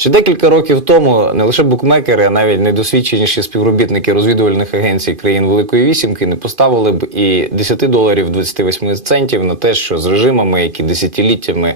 Ще декілька років тому не лише букмекери, а навіть найдосвідченіші співробітники розвідувальних агенцій країн Великої Вісімки не поставили б і 10 доларів 28 центів на те, що з режимами, які десятиліттями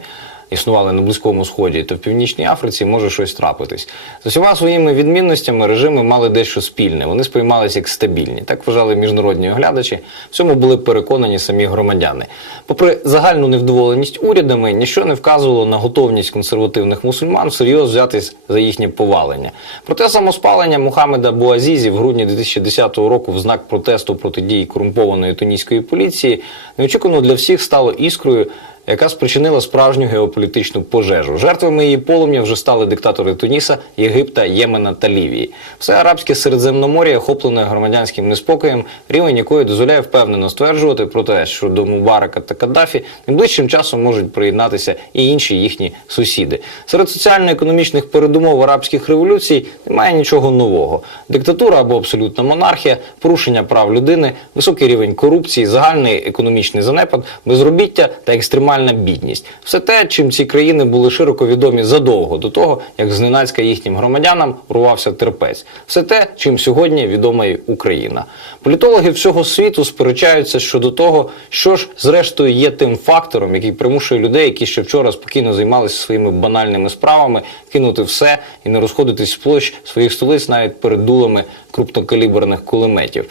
існували на Близькому Сході та в Північній Африці, може щось трапитись. З усіма своїми відмінностями режими мали дещо спільне. Вони сприймалися як стабільні. Так вважали міжнародні оглядачі. В цьому були переконані самі громадяни. Попри загальну невдоволеність урядами, ніщо не вказувало на готовність консервативних мусульман всерйоз взятись за їхнє повалення. Проте самоспалення Мухаммеда Буазізі в грудні 2010 року в знак протесту проти дій корумпованої тунійської поліції неочікувано для всіх стало іскрою яка спричинила справжню геополітичну пожежу. Жертвами її полум'я вже стали диктатори Туніса, Єгипта, Ємена та Лівії. Все арабське середземномор'я охоплене громадянським неспокоєм, рівень якої дозволяє впевнено стверджувати про те, що до Мубарака та Каддафі найближчим часом можуть приєднатися і інші їхні сусіди. Серед соціально-економічних передумов арабських революцій немає нічого нового: диктатура або абсолютна монархія, порушення прав людини, високий рівень корупції, загальний економічний занепад, безробіття та екстремальна бідність. Все те, чим ці країни були широко відомі задовго до того, як зненацька їхнім громадянам урвався терпець. Все те, чим сьогодні відома й Україна. Політологи всього світу сперечаються щодо того, що ж зрештою є тим фактором, який примушує людей, які ще вчора спокійно займалися своїми банальними справами, кинути все і не розходитись з площ своїх столиць навіть перед дулами крупнокаліберних кулеметів.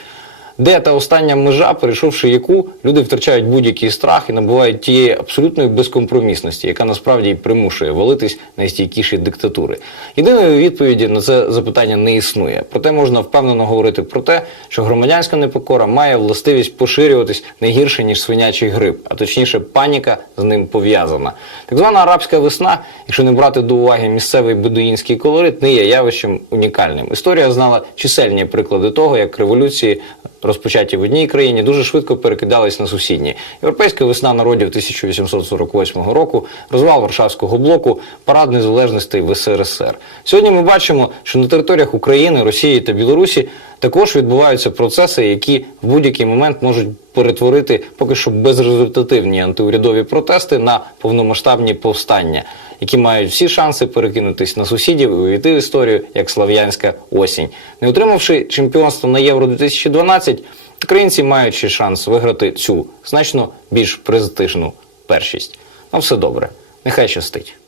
Де та остання межа, перейшовши яку, люди втрачають будь-який страх і набувають тієї абсолютної безкомпромісності, яка насправді і примушує валитись найстійкіші диктатури. Єдиної відповіді на це запитання не існує. Проте можна впевнено говорити про те, що громадянська непокора має властивість поширюватись не гірше ніж свинячий грип, а точніше, паніка з ним пов'язана. Так звана арабська весна, якщо не брати до уваги місцевий бедуїнський колорит, не є явищем унікальним. Історія знала чисельні приклади того, як революції розпочаті в одній країні, дуже швидко перекидались на сусідні. Європейська весна народів 1848 року, розвал Варшавського блоку, парад незалежностей в СРСР. Сьогодні ми бачимо, що на територіях України, Росії та Білорусі також відбуваються процеси, які в будь-який момент можуть перетворити поки що безрезультативні антиурядові протести на повномасштабні повстання, які мають всі шанси перекинутись на сусідів і увійти в історію як слав'янська осінь. Не отримавши чемпіонство на Євро 2012, українці ще шанс виграти цю значно більш престижну першість. Ну все добре, нехай щастить.